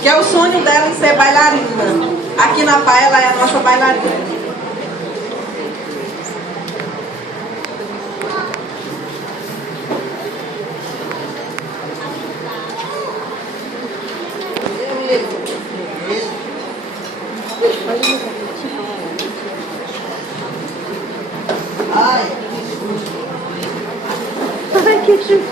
que é o sonho dela em ser bailarina. Aqui na PAI ela é a nossa bailarina. Ai, que triste.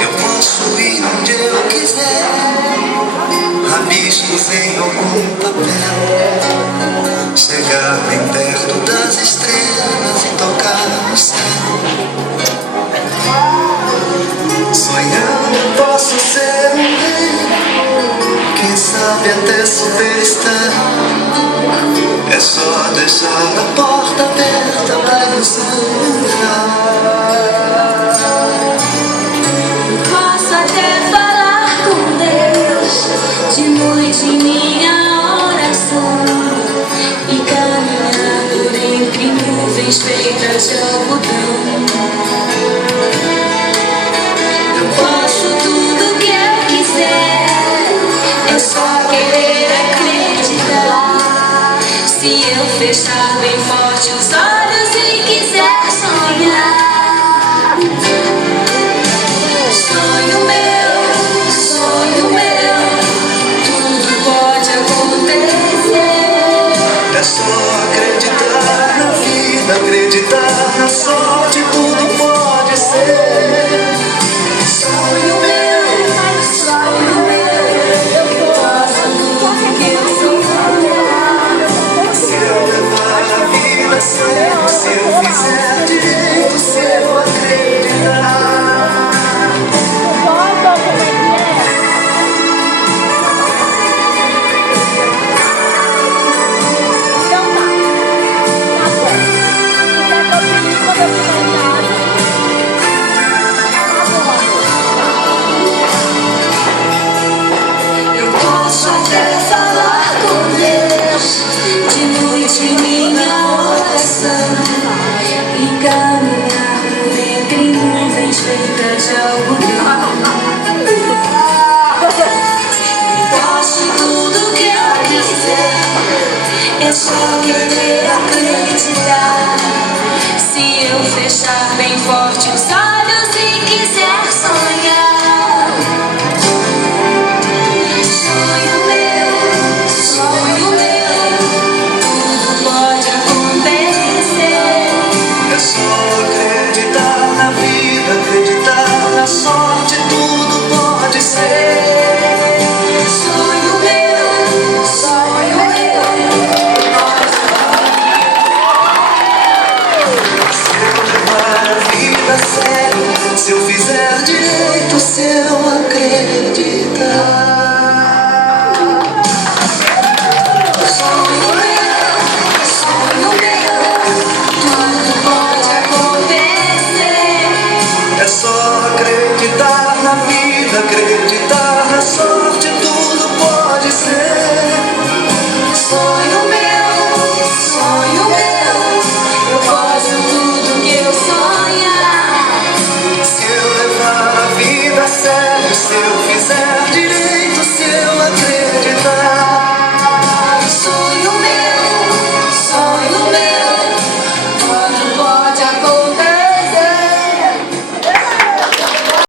Eu posso ir onde eu quiser, rabiscos em algum papel, chegar bem perto das estrelas e tocar no céu. Sonhando posso ser um rei, quem sabe até superstar. É só deixar a porta aberta pra eu sonhar.